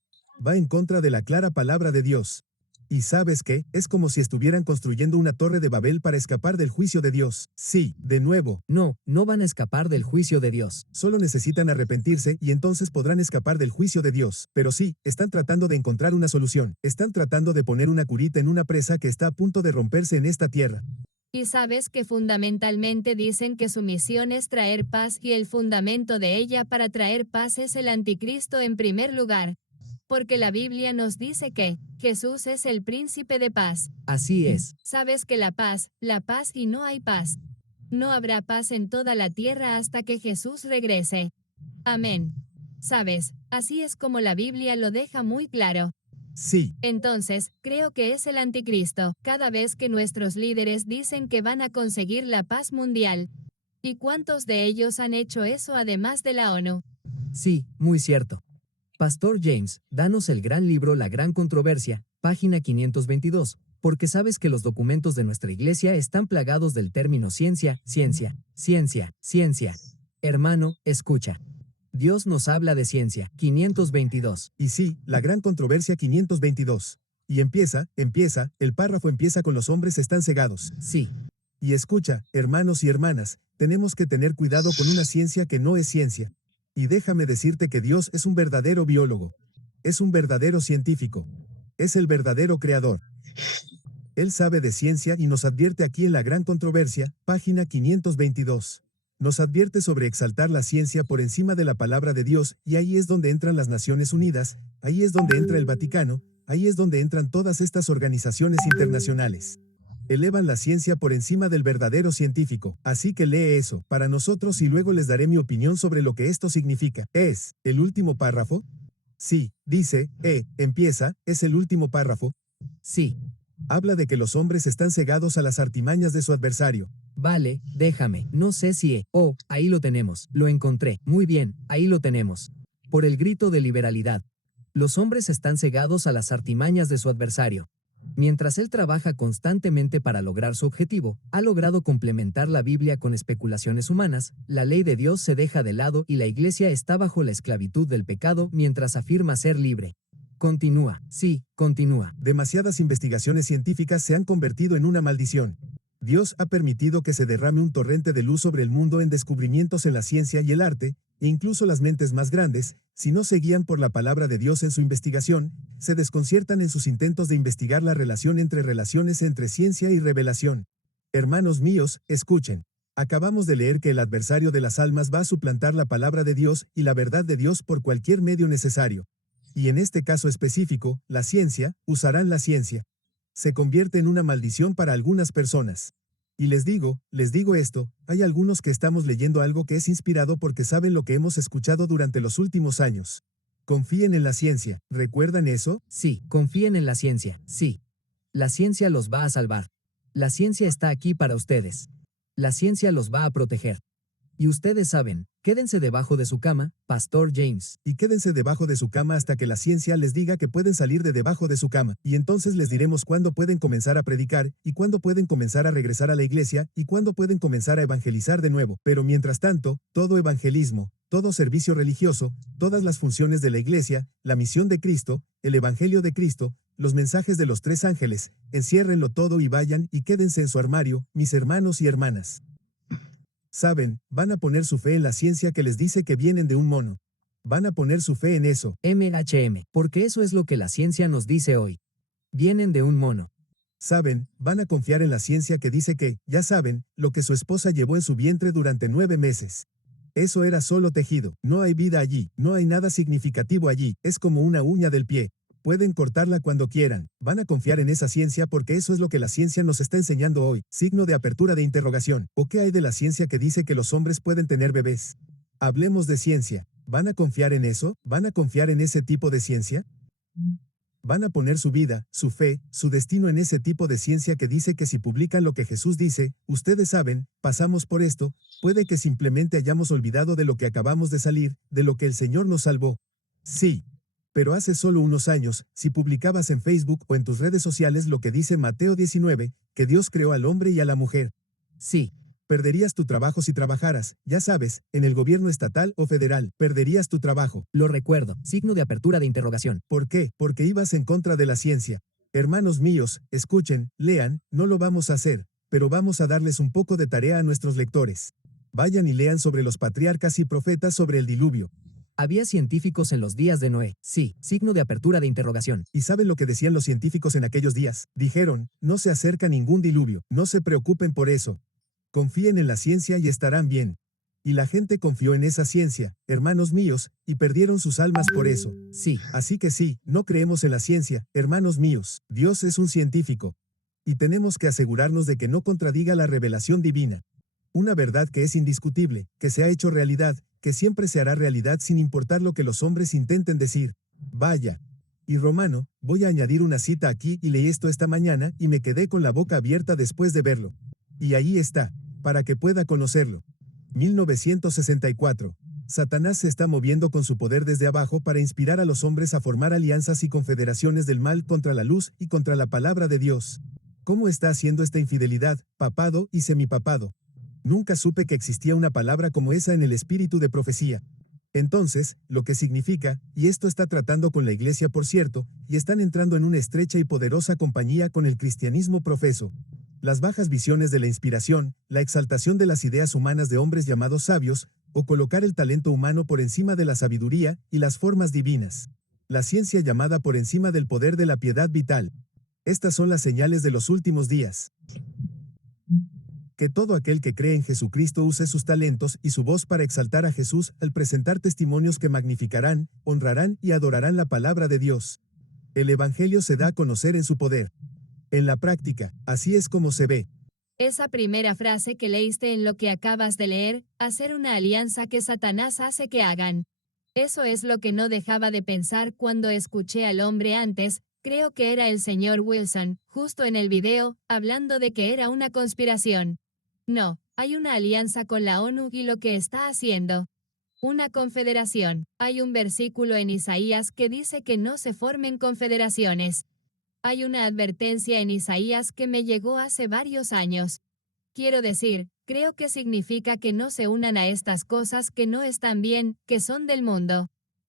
Va en contra de la clara palabra de Dios. ¿Y sabes qué? Es como si estuvieran construyendo una torre de Babel para escapar del juicio de Dios. Sí, de nuevo. No, no van a escapar del juicio de Dios. Solo necesitan arrepentirse y entonces podrán escapar del juicio de Dios. Pero sí, están tratando de encontrar una solución. Están tratando de poner una curita en una presa que está a punto de romperse en esta tierra. Y sabes que fundamentalmente dicen que su misión es traer paz y el fundamento de ella para traer paz es el anticristo en primer lugar. Porque la Biblia nos dice que Jesús es el príncipe de paz. Así es. Sabes que la paz y no hay paz. No habrá paz en toda la tierra hasta que Jesús regrese. Amén. Sabes, así es como la Biblia lo deja muy claro. Sí. Entonces, creo que es el anticristo, cada vez que nuestros líderes dicen que van a conseguir la paz mundial. ¿Y cuántos de ellos han hecho eso además de la ONU? Sí, muy cierto. Pastor James, danos el gran libro La Gran Controversia, página 522, porque sabes que los documentos de nuestra iglesia están plagados del término ciencia, ciencia, ciencia, ciencia. Hermano, escucha. Dios nos habla de ciencia, 522. Y sí, la gran controversia 522. Y empieza, el párrafo empieza con los hombres están cegados. Sí. Y escucha, hermanos y hermanas, tenemos que tener cuidado con una ciencia que no es ciencia. Y déjame decirte que Dios es un verdadero biólogo. Es un verdadero científico. Es el verdadero creador. Él sabe de ciencia y nos advierte aquí en la gran controversia, página 522. Nos advierte sobre exaltar la ciencia por encima de la palabra de Dios, y ahí es donde entran las Naciones Unidas, ahí es donde entra el Vaticano, ahí es donde entran todas estas organizaciones internacionales. Elevan la ciencia por encima del verdadero científico, así que lee eso para nosotros y luego les daré mi opinión sobre lo que esto significa. ¿Es el último párrafo? Sí, dice, empieza, es el último párrafo. Sí. Habla de que los hombres están cegados a las artimañas de su adversario. Vale, déjame, no sé si ahí lo tenemos, lo encontré, muy bien, ahí lo tenemos. Por el grito de liberalidad. Los hombres están cegados a las artimañas de su adversario. Mientras él trabaja constantemente para lograr su objetivo, ha logrado complementar la Biblia con especulaciones humanas, la ley de Dios se deja de lado y la Iglesia está bajo la esclavitud del pecado mientras afirma ser libre. Continúa, sí, continúa. Demasiadas investigaciones científicas se han convertido en una maldición. Dios ha permitido que se derrame un torrente de luz sobre el mundo en descubrimientos en la ciencia y el arte, e incluso las mentes más grandes, si no se guían por la palabra de Dios en su investigación, se desconciertan en sus intentos de investigar la relación entre relaciones entre ciencia y revelación. Hermanos míos, escuchen. Acabamos de leer que el adversario de las almas va a suplantar la palabra de Dios y la verdad de Dios por cualquier medio necesario. Y en este caso específico, la ciencia, usarán la ciencia. Se convierte en una maldición para algunas personas. Y les digo esto, hay algunos que estamos leyendo algo que es inspirado porque saben lo que hemos escuchado durante los últimos años. Confíen en la ciencia, ¿recuerdan eso? Sí, confíen en la ciencia, sí. La ciencia los va a salvar. La ciencia está aquí para ustedes. La ciencia los va a proteger. Y ustedes saben, quédense debajo de su cama, Pastor James. Y quédense debajo de su cama hasta que la ciencia les diga que pueden salir de debajo de su cama, y entonces les diremos cuándo pueden comenzar a predicar, y cuándo pueden comenzar a regresar a la iglesia, y cuándo pueden comenzar a evangelizar de nuevo. Pero mientras tanto, todo evangelismo, todo servicio religioso, todas las funciones de la iglesia, la misión de Cristo, el evangelio de Cristo, los mensajes de los 3 ángeles, enciérrenlo todo y vayan y quédense en su armario, mis hermanos y hermanas. Saben, van a poner su fe en la ciencia que les dice que vienen de un mono. Van a poner su fe en eso. Porque eso es lo que la ciencia nos dice hoy. Vienen de un mono. Saben, van a confiar en la ciencia que dice que, ya saben, lo que su esposa llevó en su vientre durante 9 meses. Eso era solo tejido, no hay vida allí, no hay nada significativo allí, es como una uña del pie. Pueden cortarla cuando quieran, van a confiar en esa ciencia porque eso es lo que la ciencia nos está enseñando hoy, signo de apertura de interrogación. ¿O qué hay de la ciencia que dice que los hombres pueden tener bebés? Hablemos de ciencia, ¿van a confiar en eso? ¿Van a confiar en ese tipo de ciencia? Van a poner su vida, su fe, su destino en ese tipo de ciencia que dice que si publican lo que Jesús dice, ustedes saben, pasamos por esto, puede que simplemente hayamos olvidado de lo que acabamos de salir, de lo que el Señor nos salvó. Sí. Pero hace solo unos años, si publicabas en Facebook o en tus redes sociales lo que dice Mateo 19, que Dios creó al hombre y a la mujer. Sí. Perderías tu trabajo si trabajaras, ya sabes, en el gobierno estatal o federal, perderías tu trabajo. Lo recuerdo, signo de apertura de interrogación. ¿Por qué? Porque ibas en contra de la ciencia. Hermanos míos, escuchen, lean, no lo vamos a hacer, pero vamos a darles un poco de tarea a nuestros lectores. Vayan y lean sobre los patriarcas y profetas sobre el diluvio. Había científicos en los días de Noé. Sí, signo de apertura de interrogación. ¿Y saben lo que decían los científicos en aquellos días? Dijeron, no se acerca ningún diluvio, no se preocupen por eso. Confíen en la ciencia y estarán bien. Y la gente confió en esa ciencia, hermanos míos, y perdieron sus almas por eso. Sí. Así que sí, no creemos en la ciencia, hermanos míos. Dios es un científico. Y tenemos que asegurarnos de que no contradiga la revelación divina. Una verdad que es indiscutible, que se ha hecho realidad, que siempre se hará realidad sin importar lo que los hombres intenten decir. Vaya. Y Romano, voy a añadir una cita aquí y leí esto esta mañana y me quedé con la boca abierta después de verlo. Y ahí está, para que pueda conocerlo. 1964. Satanás se está moviendo con su poder desde abajo para inspirar a los hombres a formar alianzas y confederaciones del mal contra la luz y contra la palabra de Dios. ¿Cómo está haciendo esta infidelidad, papado y semipapado? Nunca supe que existía una palabra como esa en el espíritu de profecía. Entonces, lo que significa, y esto está tratando con la iglesia por cierto, y están entrando en una estrecha y poderosa compañía con el cristianismo profeso. Las bajas visiones de la inspiración, la exaltación de las ideas humanas de hombres llamados sabios, o colocar el talento humano por encima de la sabiduría y las formas divinas. La ciencia llamada por encima del poder de la piedad vital. Estas son las señales de los últimos días. Que todo aquel que cree en Jesucristo use sus talentos y su voz para exaltar a Jesús al presentar testimonios que magnificarán, honrarán y adorarán la palabra de Dios. El Evangelio se da a conocer en su poder. En la práctica, así es como se ve. Esa primera frase que leíste en lo que acabas de leer, hacer una alianza que Satanás hace que hagan. Eso es lo que no dejaba de pensar cuando escuché al hombre antes, creo que era el señor Wilson, justo en el video, hablando de que era una conspiración. No, hay una alianza con la ONU y lo que está haciendo. Una confederación. Hay un versículo en Isaías que dice que no se formen confederaciones. Hay una advertencia en Isaías que me llegó hace varios años. Quiero decir, creo que significa que no se unan a estas cosas que no están bien, que son del mundo.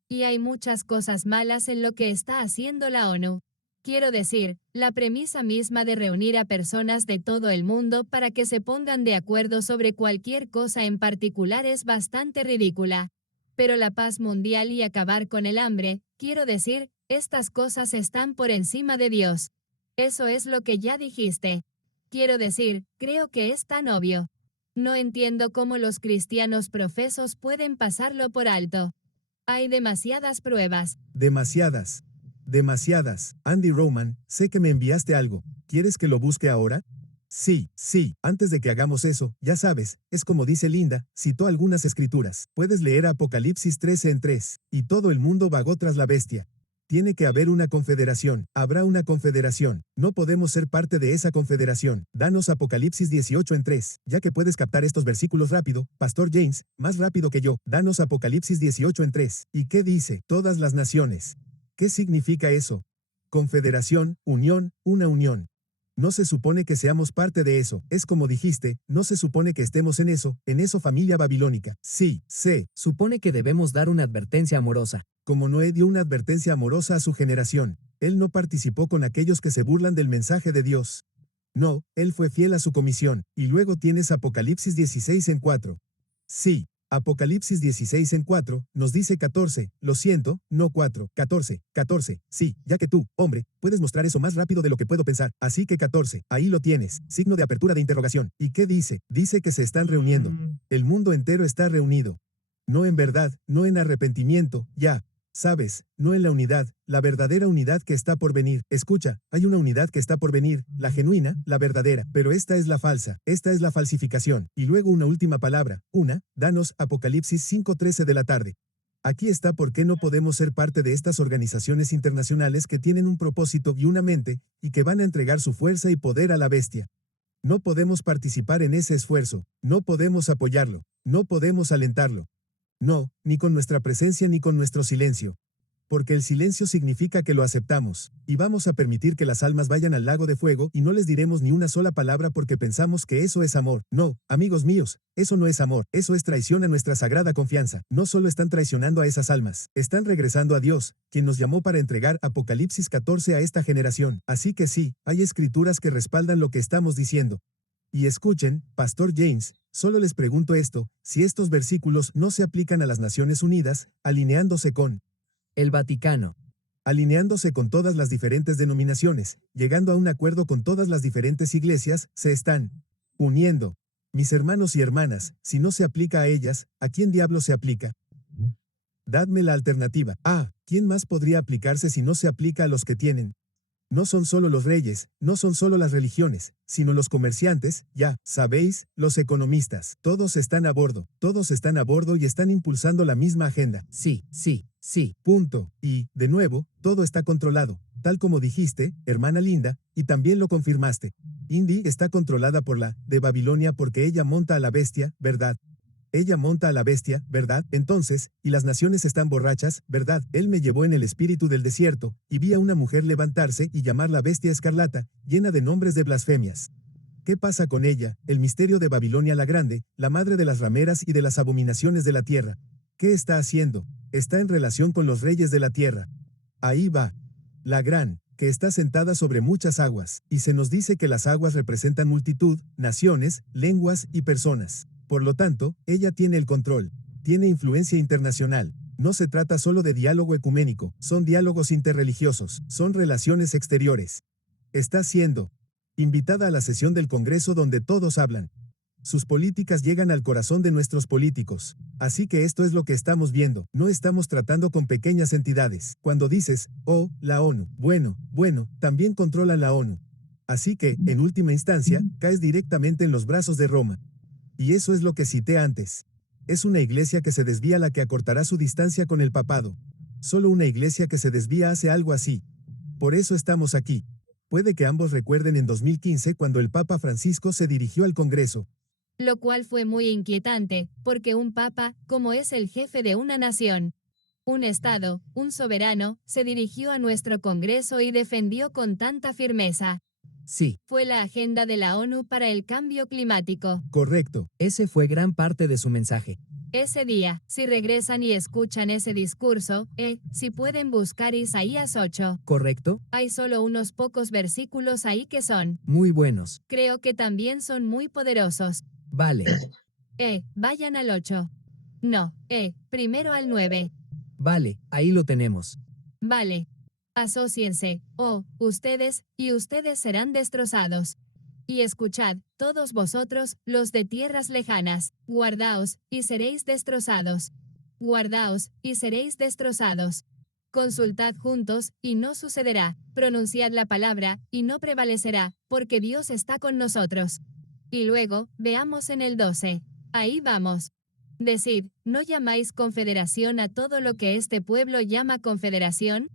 Y hay muchas cosas malas en lo que está haciendo la ONU. Quiero decir, la premisa misma de reunir a personas de todo el mundo para que se pongan de acuerdo sobre cualquier cosa en particular es bastante ridícula. Pero la paz mundial y acabar con el hambre, quiero decir, estas cosas están por encima de Dios. Eso es lo que ya dijiste. Quiero decir, creo que es tan obvio. No entiendo cómo los cristianos profesos pueden pasarlo por alto. Hay demasiadas pruebas. Demasiadas. Demasiadas. Andy Roman, sé que me enviaste algo. ¿Quieres que lo busque ahora? Sí, sí. Antes de que hagamos eso, ya sabes, es como dice Linda, citó algunas escrituras. Puedes leer Apocalipsis 13 en 3. Y todo el mundo vagó tras la bestia. Tiene que haber una confederación. Habrá una confederación. No podemos ser parte de esa confederación. Danos Apocalipsis 18 en 3. Ya que puedes captar estos versículos rápido, Pastor James, más rápido que yo. Danos Apocalipsis 18 en 3. ¿Y qué dice? Todas las naciones. ¿Qué significa eso? Confederación, unión, una unión. No se supone que seamos parte de eso. Es como dijiste, no se supone que estemos en eso familia babilónica. Sí, sé. Supone que debemos dar una advertencia amorosa. Como Noé dio una advertencia amorosa a su generación, él no participó con aquellos que se burlan del mensaje de Dios. No, él fue fiel a su comisión. Y luego tienes Apocalipsis 16 en 4. Sí. Apocalipsis 16 en 4, nos dice 14, lo siento, no 4, 14, 14, sí, ya que tú, hombre, puedes mostrar eso más rápido de lo que puedo pensar, así que 14, ahí lo tienes, signo de apertura de interrogación. ¿Y qué dice? Dice que se están reuniendo. El mundo entero está reunido. No en verdad, no en arrepentimiento, ya. Sabes, no en la unidad, la verdadera unidad que está por venir. Escucha, hay una unidad que está por venir, la genuina, la verdadera, pero esta es la falsa, esta es la falsificación. Y luego una última palabra, danos Apocalipsis 5:13 de la tarde. Aquí está por qué no podemos ser parte de estas organizaciones internacionales que tienen un propósito y una mente, y que van a entregar su fuerza y poder a la bestia. No podemos participar en ese esfuerzo, no podemos apoyarlo, no podemos alentarlo. No, ni con nuestra presencia ni con nuestro silencio. Porque el silencio significa que lo aceptamos, y vamos a permitir que las almas vayan al lago de fuego y no les diremos ni una sola palabra porque pensamos que eso es amor. No, amigos míos, eso no es amor, eso es traición a nuestra sagrada confianza. No solo están traicionando a esas almas, están regresando a Dios, quien nos llamó para entregar Apocalipsis 14 a esta generación. Así que sí, hay escrituras que respaldan lo que estamos diciendo. Y escuchen, Pastor James, solo les pregunto esto, si estos versículos no se aplican a las Naciones Unidas, alineándose con el Vaticano. Alineándose con todas las diferentes denominaciones, llegando a un acuerdo con todas las diferentes iglesias, se están uniendo. Mis hermanos y hermanas, si no se aplica a ellas, ¿a quién diablo se aplica? Dadme la alternativa. ¿Quién más podría aplicarse si no se aplica a los que tienen? No son solo los reyes, no son solo las religiones, sino los comerciantes, ya, sabéis, los economistas. Todos están a bordo y están impulsando la misma agenda. Sí. Punto. Y, de nuevo, todo está controlado, tal como dijiste, hermana Linda, y también lo confirmaste. Indy está controlada por la de Babilonia porque ella monta a la bestia, ¿verdad? Ella monta a la bestia, ¿verdad? Entonces, y las naciones están borrachas, ¿verdad? Él me llevó en el espíritu del desierto, y vi a una mujer levantarse y llamar la bestia escarlata, llena de nombres de blasfemias. ¿Qué pasa con ella? El misterio de Babilonia la Grande, la madre de las rameras y de las abominaciones de la tierra. ¿Qué está haciendo? Está en relación con los reyes de la tierra. Ahí va. La gran, que está sentada sobre muchas aguas, y se nos dice que las aguas representan multitud, naciones, lenguas y personas. Por lo tanto, ella tiene el control, tiene influencia internacional. No se trata solo de diálogo ecuménico, son diálogos interreligiosos, son relaciones exteriores. Está siendo invitada a la sesión del Congreso donde todos hablan Sus políticas llegan al corazón de nuestros políticos. Así que esto es lo que estamos viendo. No estamos tratando con pequeñas entidades. Cuando dices, oh, la ONU, bueno, también controlan la ONU. Así que, en última instancia, caes directamente en los brazos de Roma. Y eso es lo que cité antes. Es una iglesia que se desvía la que acortará su distancia con el papado. Solo una iglesia que se desvía hace algo así. Por eso estamos aquí. Puede que ambos recuerden en 2015 cuando el Papa Francisco se dirigió al Congreso. Lo cual fue muy inquietante, porque un papa, como es el jefe de una nación, un estado, un soberano, se dirigió a nuestro Congreso y defendió con tanta firmeza. Sí, Fue la agenda de la ONU para el cambio climático. Correcto. ese fue gran parte de su mensaje. Ese día, si regresan y escuchan ese discurso, si pueden buscar Isaías 8. ¿Correcto? Hay solo unos pocos versículos ahí que son, Muy buenos. creo que también son muy poderosos. Vale, Vayan al 8. No, primero al 9. vale, ahí lo tenemos. Vale. Asóciense, ustedes, y ustedes serán destrozados. Y escuchad, todos vosotros, los de tierras lejanas, guardaos, y seréis destrozados. Guardaos, y seréis destrozados. Consultad juntos, y no sucederá. Pronunciad la palabra, y no prevalecerá, porque Dios está con nosotros. Y luego, veamos en el 12. Ahí vamos. Decid, ¿no llamáis confederación a todo lo que este pueblo llama confederación?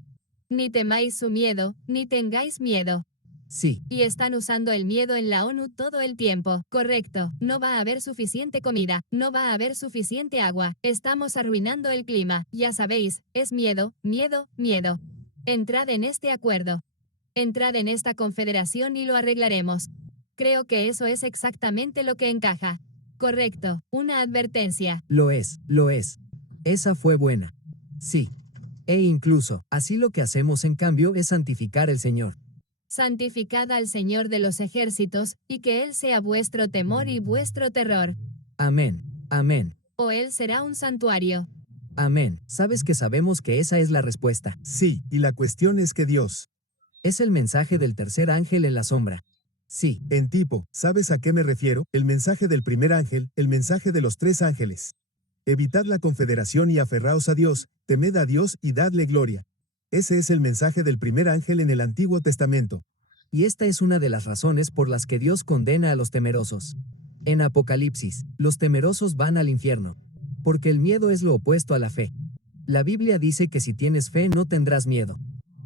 Ni temáis su miedo, ni tengáis miedo. Sí, Y están usando el miedo en la ONU todo el tiempo. Correcto, no va a haber suficiente comida, no va a haber suficiente agua, estamos arruinando el clima, ya sabéis, es miedo, miedo, miedo. Entrad en este acuerdo. Entrad en esta confederación y lo arreglaremos. Creo que eso es exactamente lo que encaja. Correcto, una advertencia. lo es, lo es. Esa fue buena. Sí. E incluso, así lo que hacemos en cambio es santificar el Señor. Santificad al Señor de los ejércitos, y que Él sea vuestro temor y vuestro terror. Amén, amén, O Él será un santuario. amén. Sabes que sabemos que esa es la respuesta. Sí, y la cuestión es que Dios, Es el mensaje del tercer ángel en la sombra. Sí, en tipo, ¿sabes a qué me refiero? El mensaje del primer ángel, el mensaje de los tres ángeles. Evitad la confederación y aferraos a Dios, temed a Dios y dadle gloria. Ese es el mensaje del primer ángel en el Antiguo Testamento. y esta es una de las razones por las que Dios condena a los temerosos. En Apocalipsis, los temerosos van al infierno. Porque el miedo es lo opuesto a la fe. La Biblia dice que si tienes fe no tendrás miedo.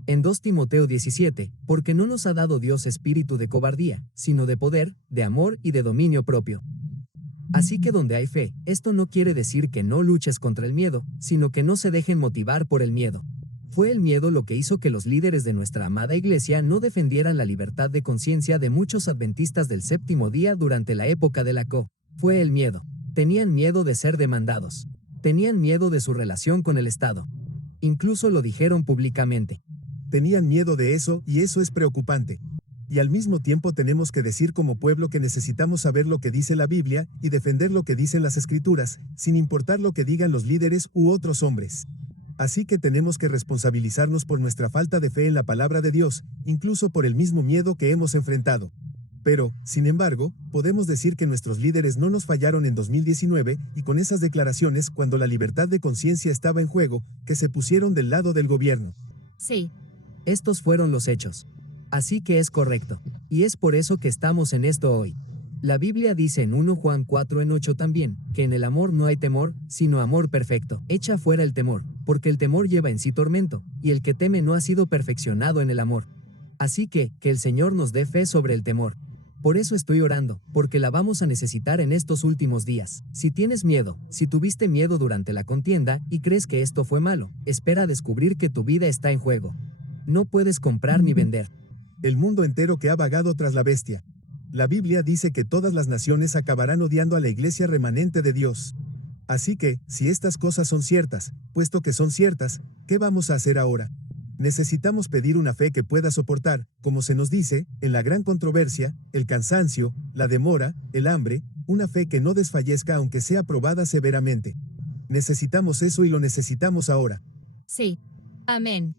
En 2 Timoteo 17, porque no nos ha dado Dios espíritu de cobardía, sino de poder, de amor y de dominio propio. Así que donde hay fe, esto no quiere decir que no luches contra el miedo, sino que no se dejen motivar por el miedo. Fue el miedo lo que hizo que los líderes de nuestra amada iglesia no defendieran la libertad de conciencia de muchos adventistas del séptimo día durante la época de la CO. Fue el miedo. Tenían miedo de ser demandados. Tenían miedo de su relación con el Estado. Incluso lo dijeron públicamente. Tenían miedo de eso, y eso es preocupante. Y al mismo tiempo tenemos que decir como pueblo que necesitamos saber lo que dice la Biblia, y defender lo que dicen las Escrituras, sin importar lo que digan los líderes u otros hombres. Así que tenemos que responsabilizarnos por nuestra falta de fe en la palabra de Dios, incluso por el mismo miedo que hemos enfrentado. Pero, sin embargo, podemos decir que nuestros líderes no nos fallaron en 2019, y con esas declaraciones cuando la libertad de conciencia estaba en juego, que se pusieron del lado del gobierno. Sí. Estos fueron los hechos. Así que es correcto. Y es por eso que estamos en esto hoy. La Biblia dice en 1 Juan 4:8 también, que en el amor no hay temor, sino amor perfecto. Echa fuera el temor, porque el temor lleva en sí tormento, y el que teme no ha sido perfeccionado en el amor. Así que el Señor nos dé fe sobre el temor. Por eso estoy orando, porque la vamos a necesitar en estos últimos días. Si tienes miedo, si tuviste miedo durante la contienda y crees que esto fue malo, espera a descubrir que tu vida está en juego. No puedes comprar ni vender. El mundo entero que ha vagado tras la bestia. La Biblia dice que todas las naciones acabarán odiando a la iglesia remanente de Dios. Así que, si estas cosas son ciertas, puesto que son ciertas, ¿qué vamos a hacer ahora? Necesitamos pedir una fe que pueda soportar, como se nos dice, en la gran controversia, el cansancio, la demora, el hambre, una fe que no desfallezca aunque sea probada severamente. Necesitamos eso y lo necesitamos ahora. Sí. Amén.